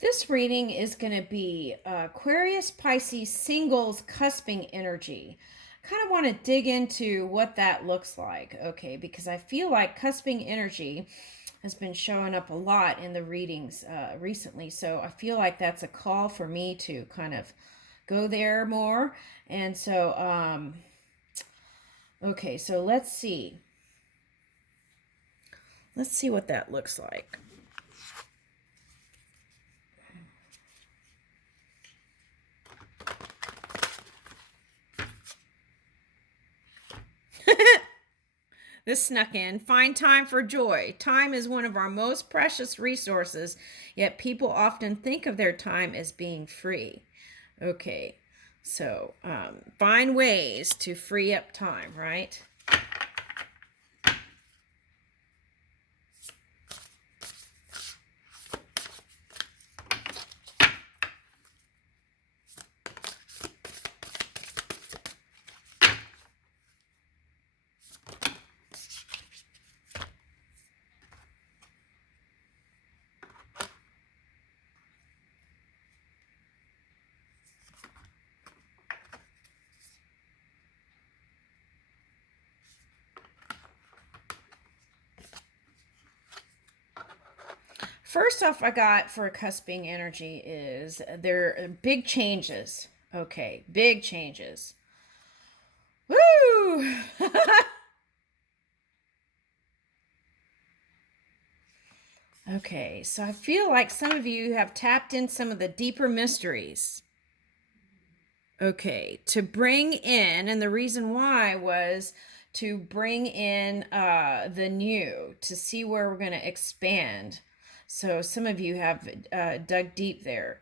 This reading is going to be Aquarius Pisces singles cusping energy. Kind of want to dig into what that looks like, okay, because I feel like cusping energy has been showing up a lot in the readings recently. So I feel like that's a call for me to kind of go there more. And so, okay, so let's see. Let's see what that looks like. This snuck in. Find time for joy. Time is one of our most precious resources, yet people often think of their time as being free. Okay, so find ways to free up time, right? First off, I got for cusping energy is there are big changes. Okay, big changes. Woo! Okay, so I feel like some of you have tapped in some of the deeper mysteries. Okay, to bring in, and the reason why was to bring in the new, to see where we're going to expand. So some of you have dug deep there.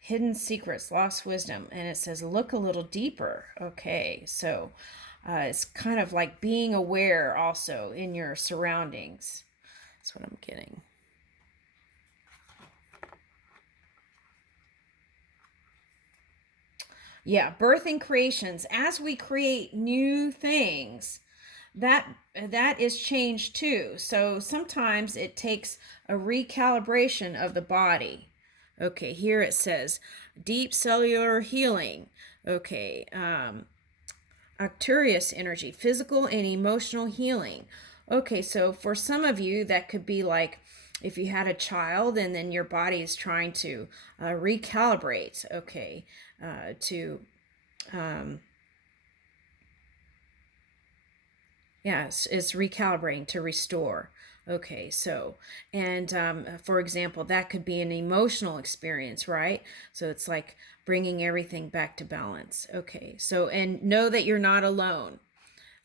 Hidden secrets, lost wisdom, and it says look a little deeper. Okay, so it's kind of like being aware also in your surroundings. That's what I'm getting. Yeah, birthing creations. As we create new things, that is change too. So sometimes it takes a recalibration of the body. Okay, here it says deep cellular healing. Okay, Arcturus energy, physical and emotional healing. Okay, so for some of you, that could be like if you had a child and then your body is trying to recalibrate, okay, to, um, yeah, it's recalibrating to restore. Okay, so, and for example, that could be an emotional experience, right? So it's like bringing everything back to balance. Okay, so, and know that you're not alone.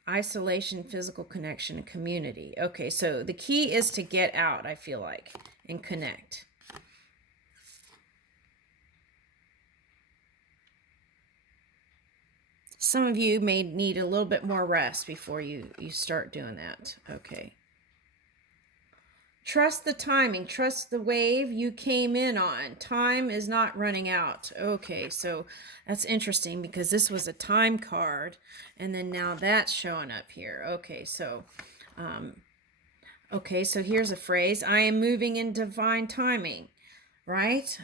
Isolation, physical connection, and community. Okay, so the key is to get out, I feel like, and connect. Some of you may need a little bit more rest before you start doing that. Okay. Trust the timing. Trust the wave you came in on. Time is not running out. Okay, so that's interesting because this was a time card, and then now that's showing up here. Okay, so here's a phrase. I am moving in divine timing, right?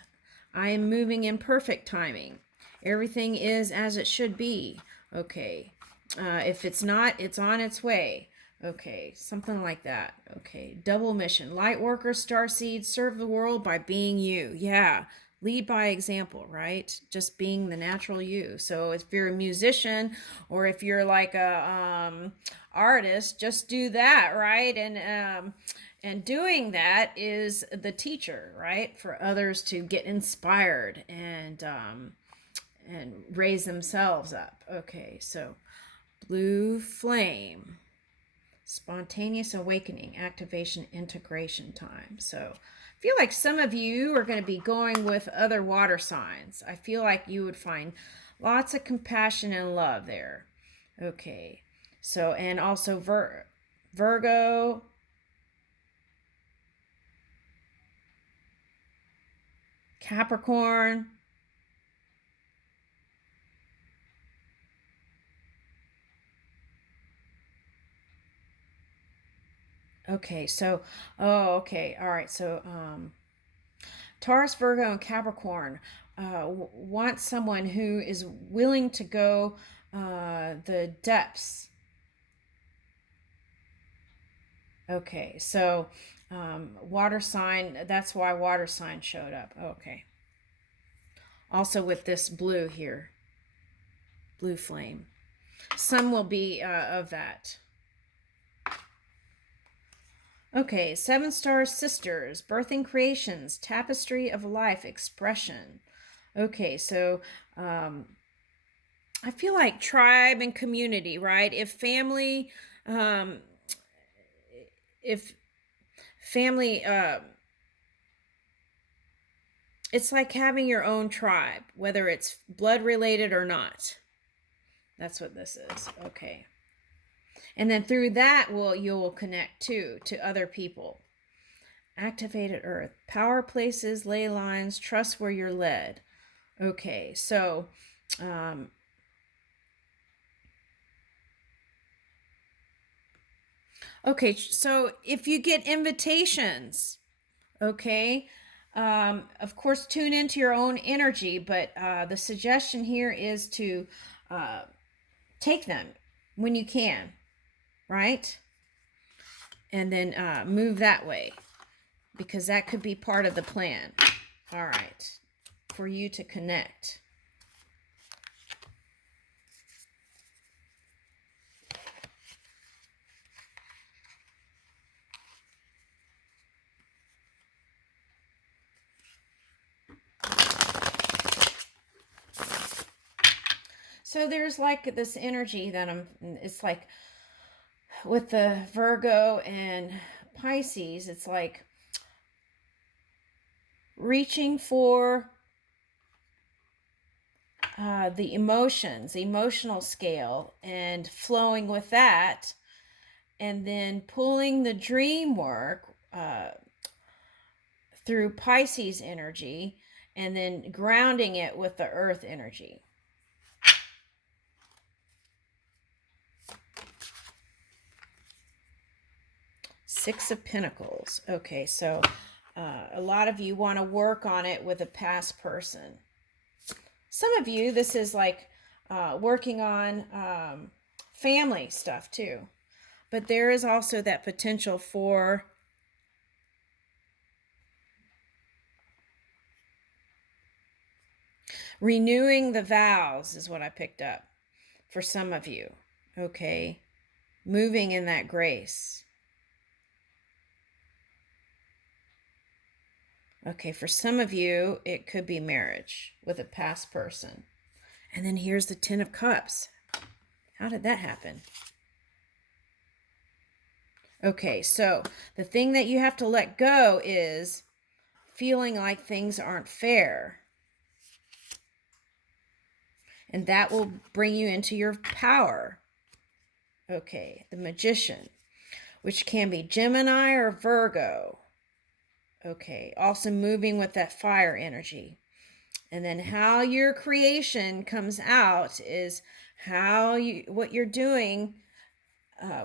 I am moving in perfect timing. Everything is as it should be. Okay. If it's not, it's on its way. Okay, something like that. Okay, double mission. Light worker, star seed, serve the world by being you. Yeah, lead by example, right? Just being the natural you. So if you're a musician or if you're like a artist, just do that, right? And doing that is the teacher, right? For others to get inspired and raise themselves up. Okay, so blue flame, spontaneous awakening, activation, integration time. So I feel like some of you are going to be going with other water signs. I feel like you would find lots of compassion and love there. Okay, so, and also Virgo, Capricorn. Okay, so, oh, okay, all right. So, Taurus, Virgo, and Capricorn want someone who is willing to go the depths. Okay, so water sign, that's why water sign showed up. Okay. Also with this blue here, blue flame. Some will be of that. Okay, Seven Stars Sisters, Birthing Creations, Tapestry of Life, Expression. Okay, so I feel like tribe and community, right? If family, if family, it's like having your own tribe, whether it's blood related or not. That's what this is. Okay. And then through that, you'll connect too to other people. Activated earth, power places, ley lines, trust where you're led. Okay, so okay, so if you get invitations, okay, of course, tune into your own energy, but the suggestion here is to take them when you can, right? And then move that way, because that could be part of the plan. All right, for you to connect. So there's like this energy that it's like with the Virgo and Pisces, it's like reaching for the emotions, the emotional scale, and flowing with that, and then pulling the dream work through Pisces energy, and then grounding it with the earth energy. Six of Pentacles. Okay, so a lot of you want to work on it with a past person. Some of you, this is like working on family stuff too. But there is also that potential for renewing the vows is what I picked up for some of you. Okay, moving in that grace. Okay, for some of you, it could be marriage with a past person. And then here's the Ten of Cups. How did that happen? Okay, so the thing that you have to let go is feeling like things aren't fair. And that will bring you into your power. Okay, the Magician, which can be Gemini or Virgo. Okay, also moving with that fire energy. And then how your creation comes out is what you're doing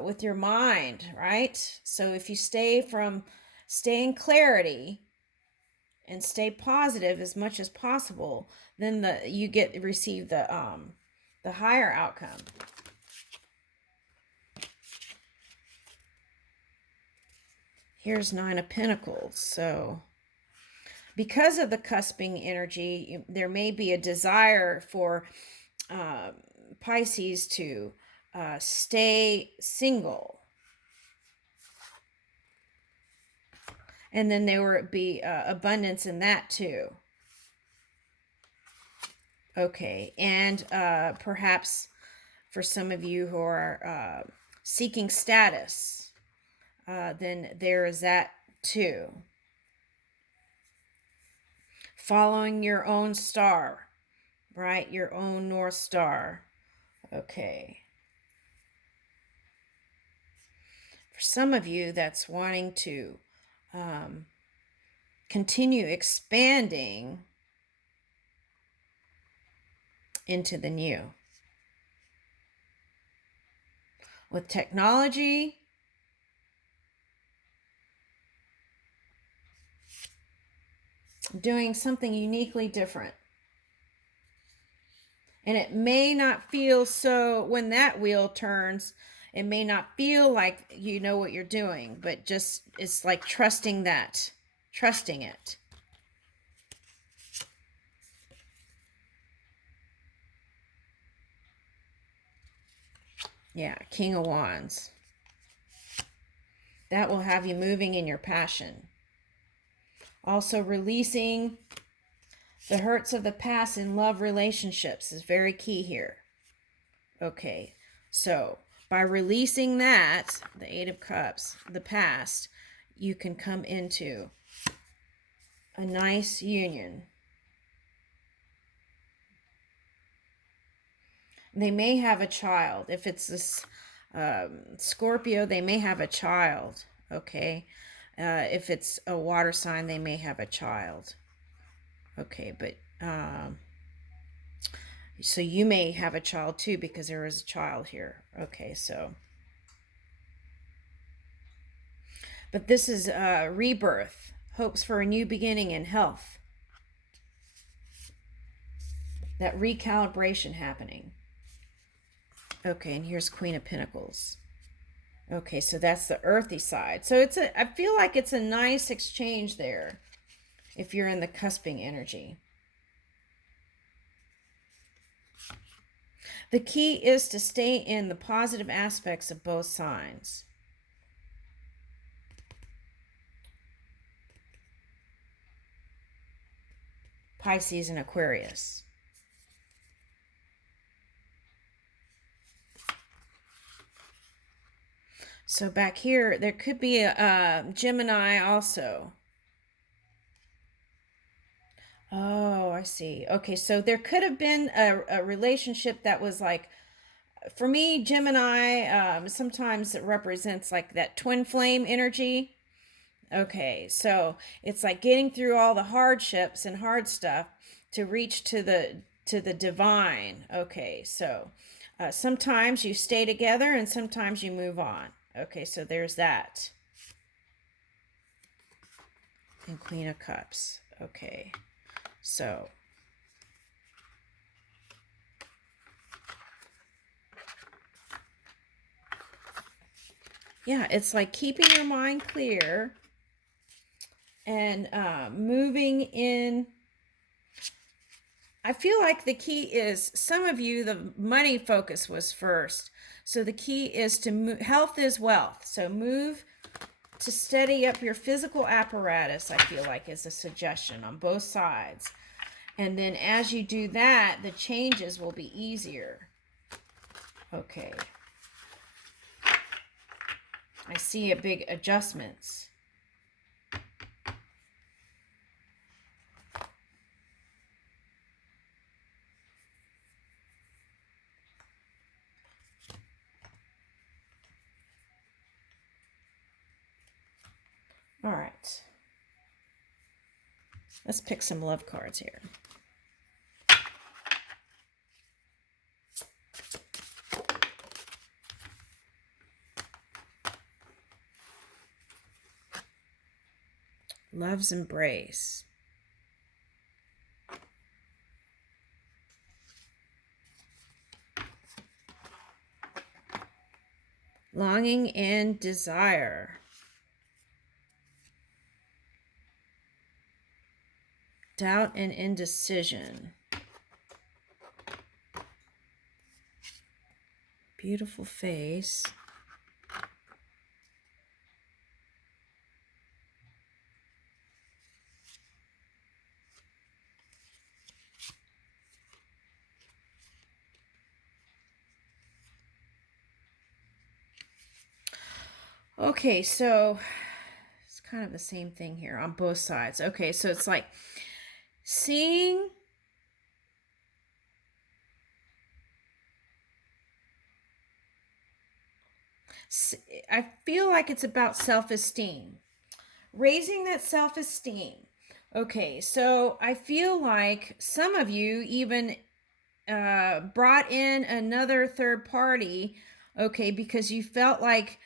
with your mind, right? So if you stay in clarity and stay positive as much as possible, then you receive the higher outcome. Here's Nine of Pentacles. So because of the cusping energy, there may be a desire for Pisces to stay single. And then there will be abundance in that too. Okay, and perhaps for some of you who are seeking status, then there is that too. Following your own star, right? Your own North Star. Okay. For some of you, that's wanting to continue expanding into the new. With technology, doing something uniquely different. And it may not feel so, when that wheel turns, it may not feel like you know what you're doing, but just it's like trusting that, trusting it. Yeah, King of Wands. That will have you moving in your passion. Also, releasing the hurts of the past in love relationships is very key here. Okay, so by releasing that, the Eight of Cups, the past, you can come into a nice union. They may have a child. If it's this Scorpio, they may have a child. Okay, if it's a water sign, they may have a child. Okay, but so you may have a child too, because there is a child here. Okay, so but this is rebirth, hopes for a new beginning in health, that recalibration happening. Okay, and here's Queen of Pentacles. Okay, so that's the earthy side. So I feel like it's a nice exchange there if you're in the cusping energy. The key is to stay in the positive aspects of both signs. Pisces and Aquarius. So back here, there could be a Gemini also. Oh, I see. Okay, so there could have been a relationship that was like, for me, Gemini, sometimes it represents like that twin flame energy. Okay, so it's like getting through all the hardships and hard stuff to reach to the divine. Okay, so sometimes you stay together and sometimes you move on. Okay, so there's that. And Queen of Cups. Okay, so yeah, it's like keeping your mind clear and moving in. I feel like the key is, some of you, the money focus was first. So the key is to move. Health is wealth. So move to steady up your physical apparatus, I feel like, is a suggestion on both sides. And then as you do that, the changes will be easier. Okay. I see a big adjustments. All right. Let's pick some love cards here. Love's embrace. Longing and desire. Doubt and indecision. Beautiful face. Okay, so it's kind of the same thing here on both sides. Okay, so it's like seeing I feel like it's about self-esteem, raising that self-esteem. Okay, so I feel like some of you even brought in another third party, okay, because you felt like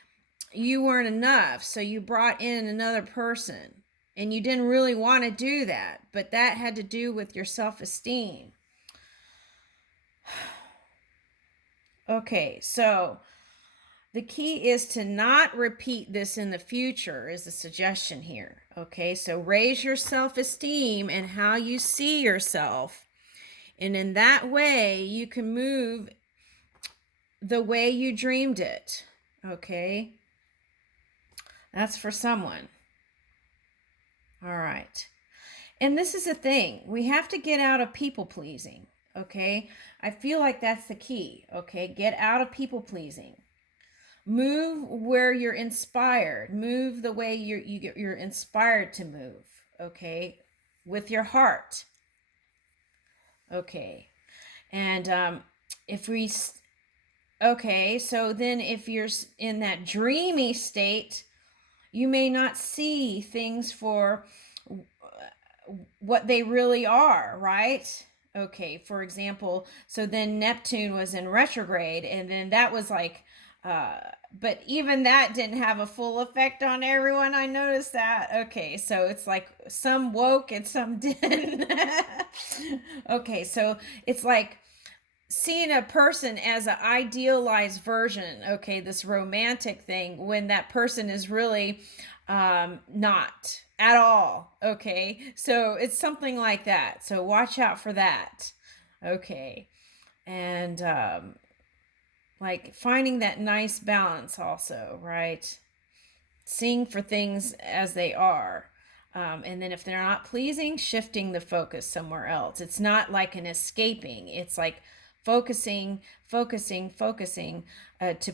you weren't enough, so you brought in another person. And you didn't really want to do that, but that had to do with your self-esteem. Okay, so the key is to not repeat this in the future, is the suggestion here. Okay, so raise your self-esteem and how you see yourself. And in that way, you can move the way you dreamed it. Okay, that's for someone. All right. And this is the thing. We have to get out of people pleasing. Okay, I feel like that's the key. Okay, get out of people pleasing. Move where you're inspired. Move the way you're inspired to move. Okay, with your heart. Okay, and if we, okay, so then if you're in that dreamy state, you may not see things for what they really are, right? Okay, for example, so then Neptune was in retrograde, and then that was like, but even that didn't have a full effect on everyone. I noticed that. Okay, so it's like some woke and some didn't. Okay, so it's like seeing a person as an idealized version, okay, this romantic thing, when that person is really not at all. Okay, so it's something like that, so watch out for that. Okay, and like finding that nice balance also, right? Seeing for things as they are. And then if they're not pleasing, shifting the focus somewhere else. It's not like an escaping. It's like focusing to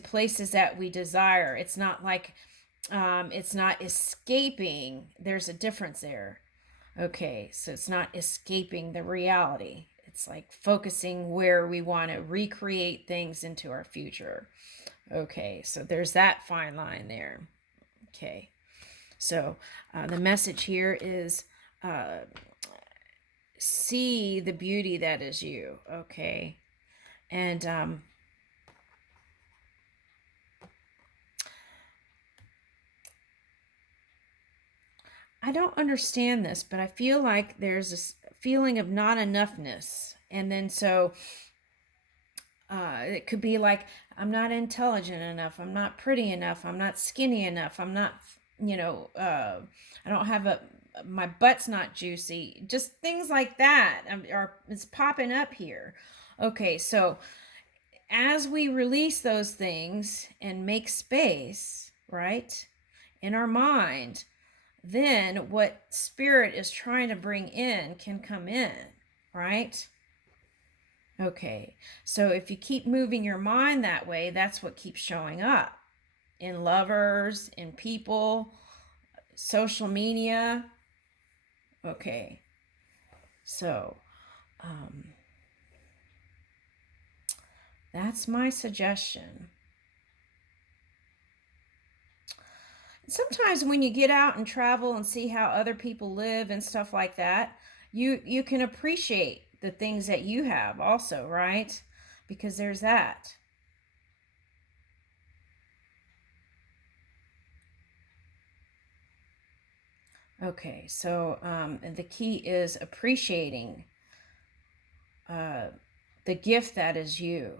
places that we desire. It's not like, it's not escaping. There's a difference there. Okay, so it's not escaping the reality. It's like focusing where we want to recreate things into our future. Okay, so there's that fine line there. Okay, so the message here is see the beauty that is you. Okay, and I don't understand this, but I feel like there's this feeling of not enoughness, and then so it could be like, I'm not intelligent enough, I'm not pretty enough, I'm not skinny enough, I'm not, I don't have my butt's not juicy, just things like that it's popping up here. Okay, so as we release those things and make space, right, in our mind, then what spirit is trying to bring in can come in, right? Okay, so if you keep moving your mind that way, that's what keeps showing up in lovers, in people, social media. Okay, so that's my suggestion. Sometimes when you get out and travel and see how other people live and stuff like that, you can appreciate the things that you have also, right? Because there's that. Okay, so the key is appreciating the gift that is you.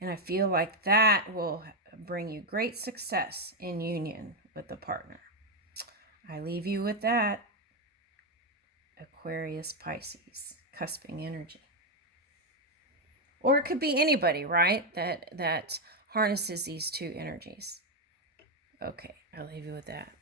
And I feel like that will bring you great success in union with a partner. I leave you with that. Aquarius Pisces, cusping energy. Or it could be anybody, right? That harnesses these two energies. Okay, I'll leave you with that.